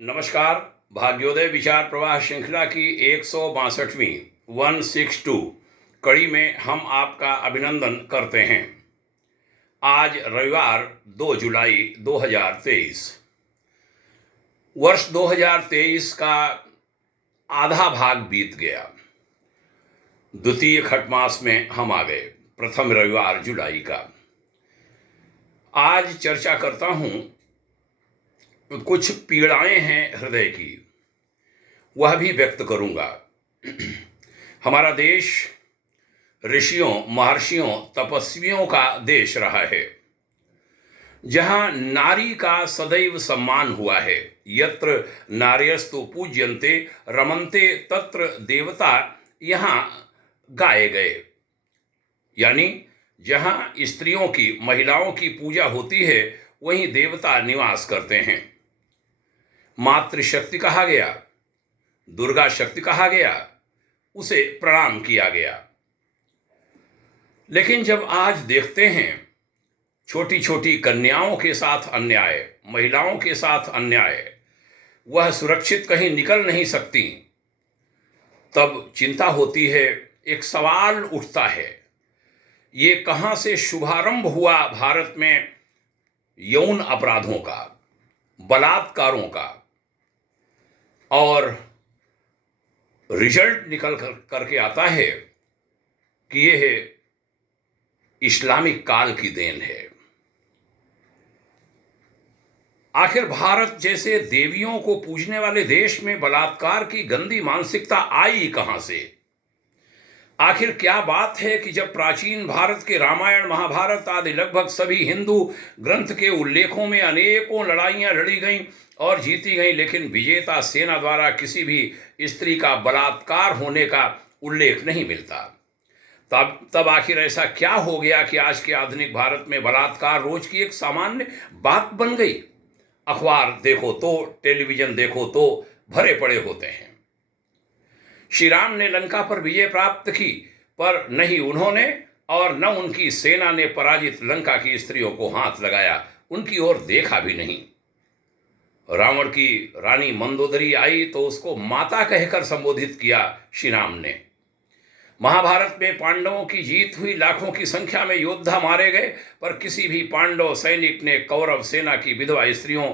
नमस्कार। भाग्योदय विचार प्रवाह श्रृंखला की 162वीं 162 कड़ी में हम आपका अभिनंदन करते हैं। आज रविवार 2 जुलाई 2023 वर्ष 2023 का आधा भाग बीत गया। द्वितीय खटमास में हम आ गए, प्रथम रविवार जुलाई का। आज चर्चा करता हूं, कुछ पीड़ाएं हैं हृदय की, वह भी व्यक्त करूंगा। हमारा देश ऋषियों, महर्षियों, तपस्वियों का देश रहा है, जहां नारी का सदैव सम्मान हुआ है। यत्र नार्यस्तु पूज्यन्ते रमन्ते तत्र देवता यहां गाए गए, यानी जहां स्त्रियों की, महिलाओं की पूजा होती है, वहीं देवता निवास करते हैं। मातृशक्ति कहा गया, दुर्गा शक्ति कहा गया, उसे प्रणाम किया गया। लेकिन जब आज देखते हैं छोटी छोटी कन्याओं के साथ अन्याय, महिलाओं के साथ अन्याय, वह सुरक्षित कहीं निकल नहीं सकती, तब चिंता होती है। एक सवाल उठता है, ये कहां से शुभारंभ हुआ भारत में यौन अपराधों का, बलात्कारों का, और रिजल्ट निकल करके आता है कि यह इस्लामिक काल की देन है। आखिर भारत जैसे देवियों को पूजने वाले देश में बलात्कार की गंदी मानसिकता आई कहां से? आखिर क्या बात है कि जब प्राचीन भारत के रामायण, महाभारत आदि लगभग सभी हिंदू ग्रंथ के उल्लेखों में अनेकों लड़ाइयां लड़ी गईं और जीती गईं, लेकिन विजेता सेना द्वारा किसी भी स्त्री का बलात्कार होने का उल्लेख नहीं मिलता, तब आखिर ऐसा क्या हो गया कि आज के आधुनिक भारत में बलात्कार रोज की एक सामान्य बात बन गई? अखबार देखो तो, टेलीविजन देखो तो भरे पड़े होते हैं। श्री राम ने लंका पर विजय प्राप्त की, पर नहीं उन्होंने और न उनकी सेना ने पराजित लंका की स्त्रियों को हाथ लगाया, उनकी ओर देखा भी नहीं। रावण की रानी मंदोदरी आई तो उसको माता कहकर संबोधित किया श्री राम ने। महाभारत में पांडवों की जीत हुई, लाखों की संख्या में योद्धा मारे गए, पर किसी भी पांडव सैनिक ने कौरव सेना की विधवा स्त्रियों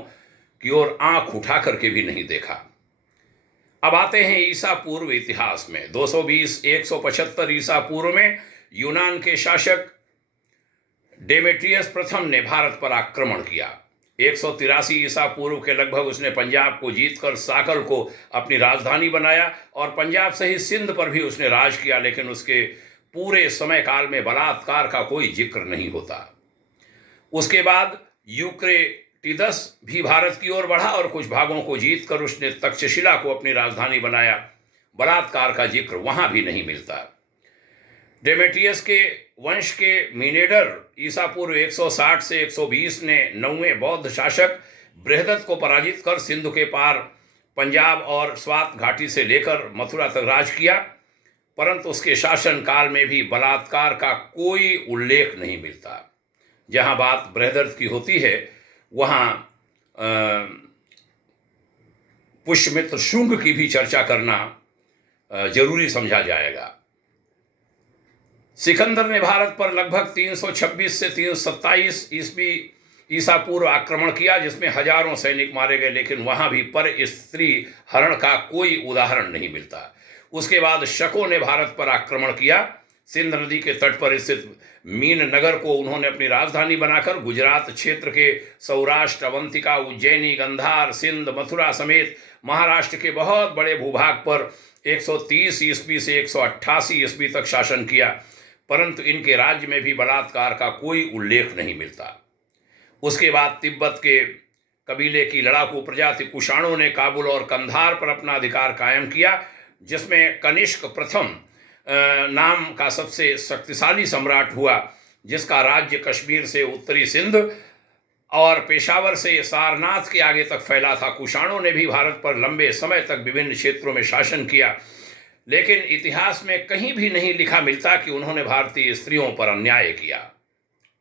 की ओर आंख उठा करके भी नहीं देखा। अब आते हैं ईसा पूर्व इतिहास में। 175 ईसा पूर्व में यूनान के शासक डेमेट्रियस प्रथम ने भारत पर आक्रमण किया। 183 ईसा पूर्व के लगभग उसने पंजाब को जीतकर साकल को अपनी राजधानी बनाया और पंजाब सहित सिंध पर भी उसने राज किया, लेकिन उसके पूरे समय काल में बलात्कार का कोई जिक्र नहीं होता। उसके बाद यूक्रेटिदस भी भारत की ओर बढ़ा और कुछ भागों को जीतकर उसने तक्षशिला को अपनी राजधानी बनाया। बलात्कार का जिक्र वहां भी नहीं मिलता। डेमेट्रियस के वंश के मीनेडर ईसा पूर्व 160 से 120 ने 9वें बौद्ध शासक बृहदत्त को पराजित कर सिंधु के पार पंजाब और स्वात घाटी से लेकर मथुरा तक राज किया, परंतु उसके शासन काल में भी बलात्कार का कोई उल्लेख नहीं मिलता। जहां बात बृहदत्त की होती है, वहां पुष्यमित्र शुंग की भी चर्चा करना जरूरी समझा जाएगा। सिकंदर ने भारत पर लगभग 326 से 327 ईस्वी ईसा पूर्व आक्रमण किया, जिसमें हजारों सैनिक मारे गए, लेकिन वहां भी पर स्त्री हरण का कोई उदाहरण नहीं मिलता। उसके बाद शकों ने भारत पर आक्रमण किया। सिंध नदी के तट पर स्थित मीन नगर को उन्होंने अपनी राजधानी बनाकर गुजरात क्षेत्र के सौराष्ट्र, अवंतिका, उज्जैनी, गंधार, सिंध, मथुरा समेत महाराष्ट्र के बहुत बड़े भूभाग पर 130 ईस्वी से 188 ईस्वी तक शासन किया, परंतु इनके राज्य में भी बलात्कार का कोई उल्लेख नहीं मिलता। उसके बाद तिब्बत के कबीले की लड़ाकू प्रजाति कुषाणों ने काबुल और कंधार पर अपना अधिकार कायम किया, जिसमें कनिष्क प्रथम नाम का सबसे शक्तिशाली सम्राट हुआ, जिसका राज्य कश्मीर से उत्तरी सिंध और पेशावर से सारनाथ के आगे तक फैला था। कुषाणों ने भी भारत पर लंबे समय तक विभिन्न क्षेत्रों में शासन किया, लेकिन इतिहास में कहीं भी नहीं लिखा मिलता कि उन्होंने भारतीय स्त्रियों पर अन्याय किया।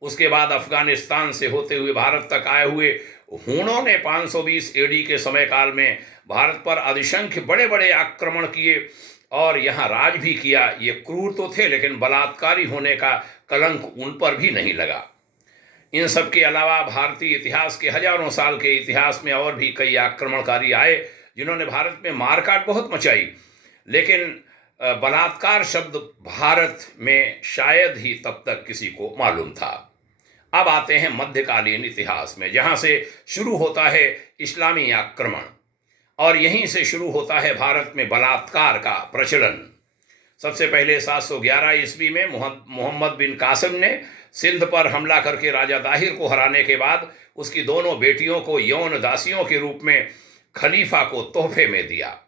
उसके बाद अफगानिस्तान से होते हुए भारत तक आए हुए हूणों ने 520 एडी के समय काल में भारत पर अधिसंख्य बड़े बड़े आक्रमण किए और यहाँ राज भी किया। ये क्रूर तो थे, लेकिन बलात्कारी होने का कलंक उन पर भी नहीं लगा। इन सब के अलावा भारतीय इतिहास के हजारों साल के इतिहास में और भी कई आक्रमणकारी आए जिन्होंने भारत में मारकाट बहुत मचाई, लेकिन बलात्कार शब्द भारत में शायद ही तब तक किसी को मालूम था। अब आते हैं मध्यकालीन इतिहास में, जहां से शुरू होता है इस्लामी आक्रमण और यहीं से शुरू होता है भारत में बलात्कार का प्रचलन। सबसे पहले 711 ईस्वी में मोहम्मद बिन कासिम ने सिंध पर हमला करके राजा दाहिर को हराने के बाद उसकी दोनों बेटियों को यौन दासियों के रूप में खलीफा को तोहफे में दिया।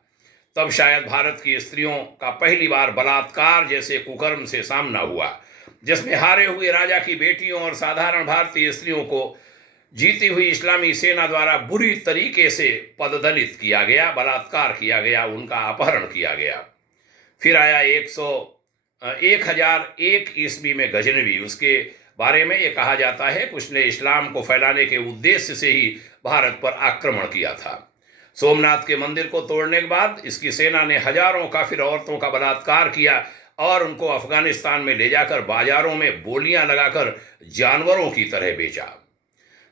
तब शायद भारत की स्त्रियों का पहली बार बलात्कार जैसे कुकर्म से सामना हुआ, जिसमें हारे हुए राजा की बेटियों और साधारण भारतीय स्त्रियों को जीती हुई इस्लामी सेना द्वारा बुरी तरीके से पददलित किया गया, बलात्कार किया गया, उनका अपहरण किया गया। फिर आया 1001 ईस्वी में गजनवी। उसके बारे में ये कहा जाता है कि उसने इस्लाम को फैलाने के उद्देश्य से ही भारत पर आक्रमण किया था। सोमनाथ के मंदिर को तोड़ने के बाद इसकी सेना ने हजारों काफिर औरतों का बलात्कार किया और उनको अफगानिस्तान में ले जाकर बाजारों में बोलियां लगाकर जानवरों की तरह बेचा।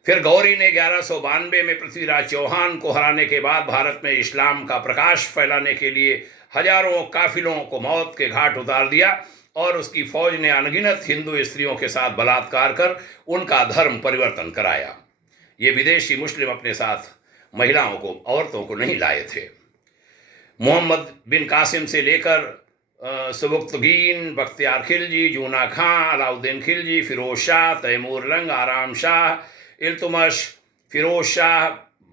फिर गौरी ने 1192 में पृथ्वीराज चौहान को हराने के बाद भारत में इस्लाम का प्रकाश फैलाने के लिए हजारों काफिलों को मौत के घाट उतार दिया और उसकी फौज ने अनगिनत हिंदू स्त्रियों के साथ बलात्कार कर उनका धर्म परिवर्तन कराया। ये विदेशी मुस्लिम अपने साथ महिलाओं को, औरतों को नहीं लाए थे। मोहम्मद बिन कासिम से लेकर सुबुक्तगीन, बख्तियार खिलजी, जूना खां, अलाउद्दीन खिलजी, फिरोज शाह, तैमूर लंग, आराम शाह, इल्तुतमिश, फिरोज शाह,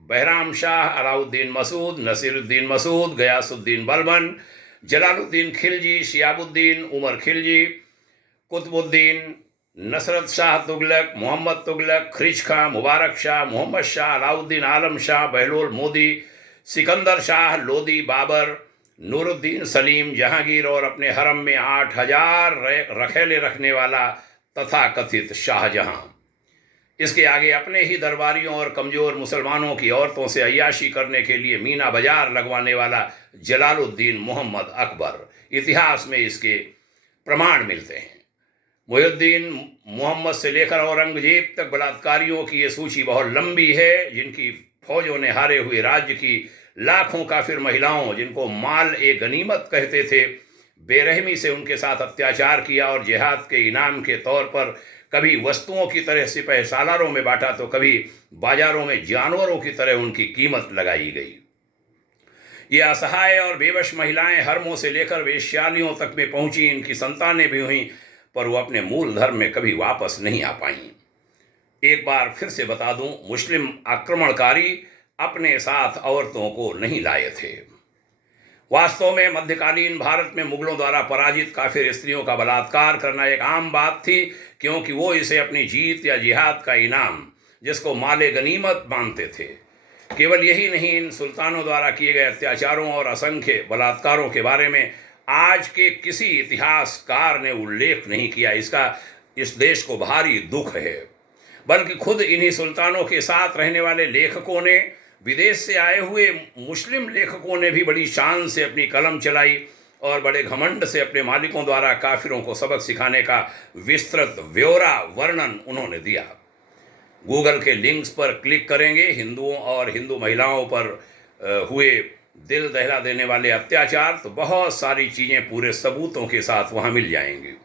बहराम शाह, अलाउद्दीन मसूद, नसीरुद्दीन मसूद, गयासुद्दीन बलबन, जलालुद्दीन खिलजी, शियाबुद्दीन, उमर खिलजी, कुतुबुद्दीन, नसरत शाह तुगलक, मोहम्मद तुगलक, ख्रिज खां, मुबारक शाह, मोहम्मद शाह, अलाउद्दीन आलम शाह, बहलोल मोदी, सिकंदर शाह लोदी, बाबर, नूरुद्दीन सलीम, जहांगीर और अपने हरम में 8000 रखेले रखने वाला तथाकथित शाहजहां। इसके आगे अपने ही दरबारियों और कमजोर मुसलमानों की औरतों से अय्याशी करने के लिए मीना बाजार लगवाने वाला जलालुद्दीन मोहम्मद अकबर। इतिहास में इसके प्रमाण मिलते हैं। मुहिउद्दीन मोहम्मद से लेकर औरंगजेब तक बलात्कारियों की ये सूची बहुत लंबी है, जिनकी फौजों ने हारे हुए राज्य की लाखों काफिर महिलाओं, जिनको माल ए गनीमत कहते थे, बेरहमी से उनके साथ अत्याचार किया और जिहाद के इनाम के तौर पर कभी वस्तुओं की तरह सिपह सालारों में बांटा तो कभी बाजारों में जानवरों की तरह उनकी कीमत लगाई गई। ये असहाय और बेबस महिलाएं हरमों से लेकर वेश्यालियों तक में पहुंची, इनकी संतानें भी हुईं, पर वो अपने मूल धर्म में कभी वापस नहीं आ पाईं। एक बार फिर से बता दूं, मुस्लिम आक्रमणकारी अपने साथ औरतों को नहीं लाए थे। वास्तव में मध्यकालीन भारत में मुगलों द्वारा पराजित काफिर स्त्रियों का बलात्कार करना एक आम बात थी, क्योंकि वो इसे अपनी जीत या जिहाद का इनाम, जिसको माले गनीमत मानते थे। केवल यही नहीं, इन सुल्तानों द्वारा किए गए अत्याचारों और असंख्य बलात्कारों के बारे में आज के किसी इतिहासकार ने उल्लेख नहीं किया। इसका इस देश को भारी दुख है। बल्कि खुद इन्हीं सुल्तानों के साथ रहने वाले लेखकों ने, विदेश से आए हुए मुस्लिम लेखकों ने भी बड़ी शान से अपनी कलम चलाई और बड़े घमंड से अपने मालिकों द्वारा काफिरों को सबक सिखाने का विस्तृत ब्यौरा वर्णन उन्होंने दिया। गूगल के लिंक्स पर क्लिक करेंगे, हिंदुओं और हिंदू महिलाओं पर हुए दिल दहला देने वाले अत्याचार, तो बहुत सारी चीज़ें पूरे सबूतों के साथ वहाँ मिल जाएंगी।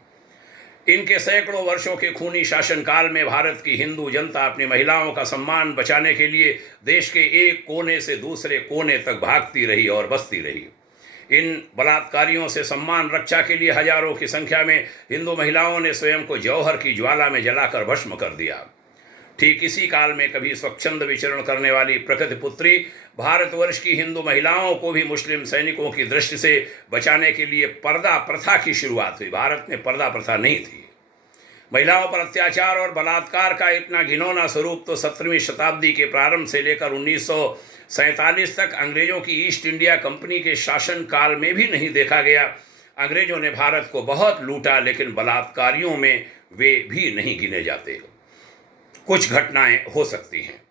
इनके सैकड़ों वर्षों के खूनी शासनकाल में भारत की हिंदू जनता अपनी महिलाओं का सम्मान बचाने के लिए देश के एक कोने से दूसरे कोने तक भागती रही और बसती रही। इन बलात्कारियों से सम्मान रक्षा के लिए हजारों की संख्या में हिंदू महिलाओं ने स्वयं को जौहर की ज्वाला में जलाकर भस्म कर दिया। ठीक इसी काल में कभी स्वच्छंद विचरण करने वाली प्रकृति पुत्री भारतवर्ष की हिंदू महिलाओं को भी मुस्लिम सैनिकों की दृष्टि से बचाने के लिए पर्दा प्रथा की शुरुआत हुई। भारत में पर्दा प्रथा नहीं थी। महिलाओं पर अत्याचार और बलात्कार का इतना घिनौना स्वरूप तो 17वीं शताब्दी के प्रारंभ से लेकर 1947 तक अंग्रेजों की ईस्ट इंडिया कंपनी के शासन काल में भी नहीं देखा गया। अंग्रेजों ने भारत को बहुत लूटा, लेकिन बलात्कारियों में वे भी नहीं गिने जाते। कुछ घटनाएं हो सकती हैं।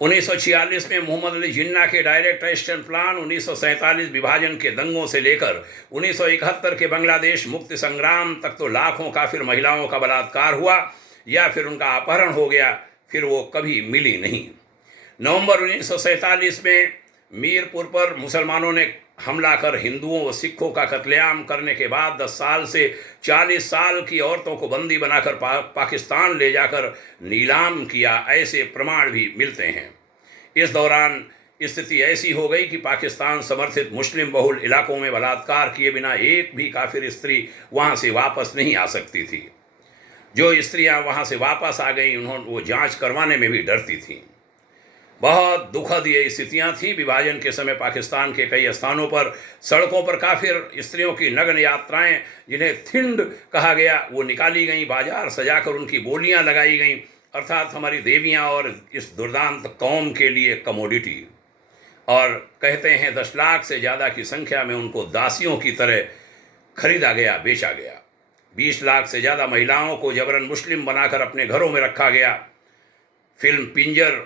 1946 में मोहम्मद अली जिन्ना के डायरेक्ट एक्शन प्लान, 1947 विभाजन के दंगों से लेकर 1971 के बांग्लादेश मुक्ति संग्राम तक तो लाखों काफिर महिलाओं का बलात्कार हुआ या फिर उनका अपहरण हो गया, फिर वो कभी मिली नहीं। नवंबर 1947 में मीरपुर पर मुसलमानों ने हमला कर हिंदुओं व सिखों का कत्लेआम करने के बाद 10 साल से 40 साल की औरतों को बंदी बनाकर पाकिस्तान ले जाकर नीलाम किया, ऐसे प्रमाण भी मिलते हैं। इस दौरान स्थिति ऐसी हो गई कि पाकिस्तान समर्थित मुस्लिम बहुल इलाकों में बलात्कार किए बिना एक भी काफिर स्त्री वहाँ से वापस नहीं आ सकती थी। जो स्त्रियाँ वहाँ से वापस आ गईं वो जांच करवाने में भी डरती थीं। बहुत दुखद ये स्थितियाँ थीं। विभाजन के समय पाकिस्तान के कई स्थानों पर सड़कों पर काफिर स्त्रियों की नग्न यात्राएं, जिन्हें थिंड कहा गया, वो निकाली गईं, बाजार सजाकर उनकी बोलियां लगाई गईं, अर्थात हमारी देवियां और इस दुर्दांत कौम के लिए कमोडिटी। और कहते हैं 10 लाख से ज़्यादा की संख्या में उनको दासियों की तरह खरीदा गया, बेचा गया। 20 लाख से ज़्यादा महिलाओं को जबरन मुस्लिम बनाकर अपने घरों में रखा गया। फिल्म पिंजर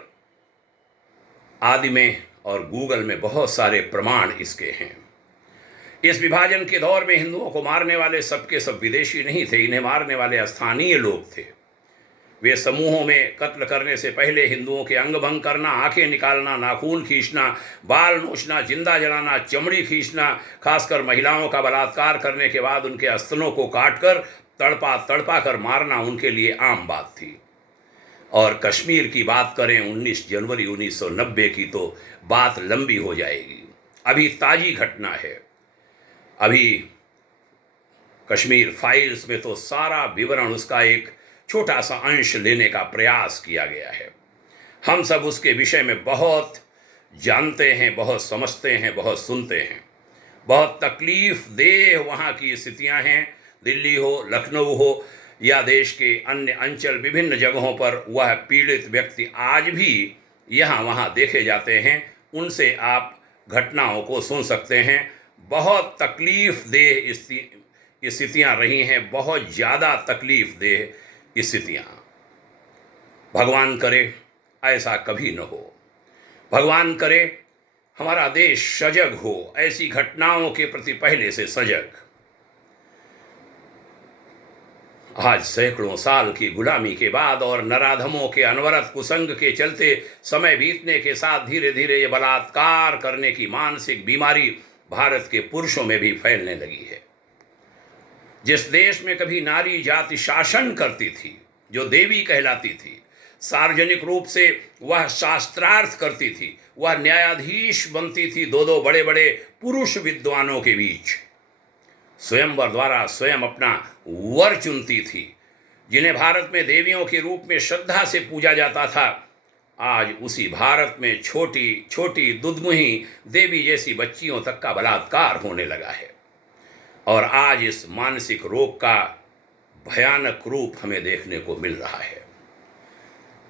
आदि में और गूगल में बहुत सारे प्रमाण इसके हैं। इस विभाजन के दौर में हिंदुओं को मारने वाले सबके सब विदेशी नहीं थे, इन्हें मारने वाले स्थानीय लोग थे। वे समूहों में कत्ल करने से पहले हिंदुओं के अंग भंग करना, आंखें निकालना, नाखून खींचना, बाल नोचना, जिंदा जलाना, चमड़ी खींचना, खासकर महिलाओं का बलात्कार करने के बाद उनके स्तनों को काटकर तड़पा तड़पा कर मारना उनके लिए आम बात थी। और कश्मीर की बात करें 19 जनवरी 1990 की तो बात लंबी हो जाएगी। अभी ताज़ी घटना है। अभी कश्मीर फाइल्स में तो सारा विवरण, उसका एक छोटा सा अंश लेने का प्रयास किया गया है। हम सब उसके विषय में बहुत जानते हैं, बहुत समझते हैं, बहुत सुनते हैं। बहुत तकलीफ देह वहाँ की स्थितियाँ हैं। दिल्ली हो, लखनऊ हो या देश के अन्य अंचल, विभिन्न जगहों पर वह पीड़ित व्यक्ति आज भी यहाँ वहाँ देखे जाते हैं। उनसे आप घटनाओं को सुन सकते हैं। बहुत तकलीफ देह स्थितियाँ रही हैं, बहुत ज़्यादा तकलीफ देह स्थितियाँ। भगवान करे ऐसा कभी न हो। भगवान करे हमारा देश सजग हो, ऐसी घटनाओं के प्रति पहले से सजग। आज सैकड़ों साल की गुलामी के बाद और नराधमों के अनवरत कुसंग के चलते समय बीतने के साथ धीरे धीरे ये बलात्कार करने की मानसिक बीमारी भारत के पुरुषों में भी फैलने लगी है। जिस देश में कभी नारी जाति शासन करती थी, जो देवी कहलाती थी, सार्वजनिक रूप से वह शास्त्रार्थ करती थी, वह न्यायाधीश बनती थी 2-2 बड़े बड़े पुरुष विद्वानों के बीच, स्वयंवर द्वारा स्वयं अपना वर चुनती थी, जिन्हें भारत में देवियों के रूप में श्रद्धा से पूजा जाता था, आज उसी भारत में छोटी छोटी दुधमुही देवी जैसी बच्चियों तक का बलात्कार होने लगा है। और आज इस मानसिक रोग का भयानक रूप हमें देखने को मिल रहा है।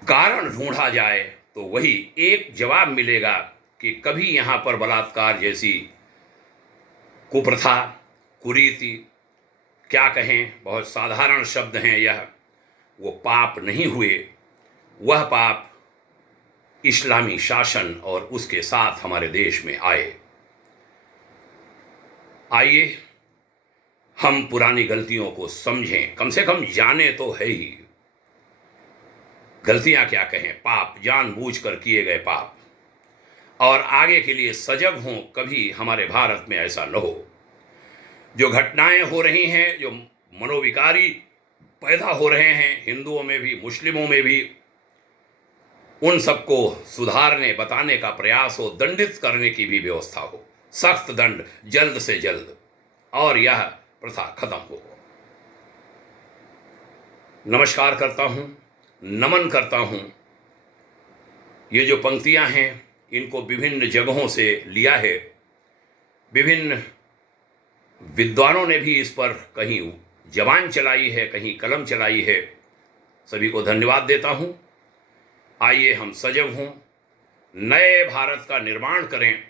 कारण ढूंढा जाए तो वही एक जवाब मिलेगा कि कभी यहाँ पर बलात्कार जैसी कुप्रथा, कुरीति, क्या कहें, बहुत साधारण शब्द हैं यह, वो पाप नहीं हुए। वह पाप इस्लामी शासन और उसके साथ हमारे देश में आए। आइए हम पुरानी गलतियों को समझें, कम से कम जाने तो है ही। गलतियां क्या कहें, पाप, जानबूझकर किए गए पाप, और आगे के लिए सजग हों, कभी हमारे भारत में ऐसा न हो। जो घटनाएं हो रही हैं, जो मनोविकारी पैदा हो रहे हैं हिंदुओं में भी, मुस्लिमों में भी, उन सबको सुधारने, बताने का प्रयास हो, दंडित करने की भी व्यवस्था हो, सख्त दंड जल्द से जल्द, और यह प्रथा खत्म हो। नमस्कार करता हूँ, नमन करता हूँ। ये जो पंक्तियाँ हैं इनको विभिन्न जगहों से लिया है। विभिन्न विद्वानों ने भी इस पर कहीं जबान चलाई है, कहीं कलम चलाई है। सभी को धन्यवाद देता हूँ। आइए हम सजग हों, नए भारत का निर्माण करें।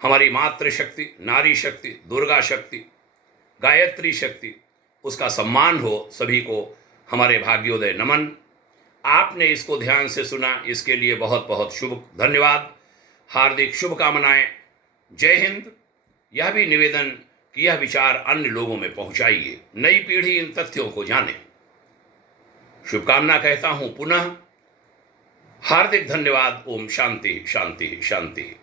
हमारी मातृशक्ति, नारी शक्ति, दुर्गा शक्ति, गायत्री शक्ति, उसका सम्मान हो। सभी को हमारे भाग्योदय नमन। आपने इसको ध्यान से सुना, इसके लिए बहुत बहुत धन्यवाद। हार्दिक शुभकामनाएं। जय हिंद। यह भी निवेदन कि यह विचार अन्य लोगों में पहुंचाइए, नई पीढ़ी इन तथ्यों को जाने। शुभकामना कहता हूं पुनः। हार्दिक धन्यवाद। ओम शांति शांति शांति।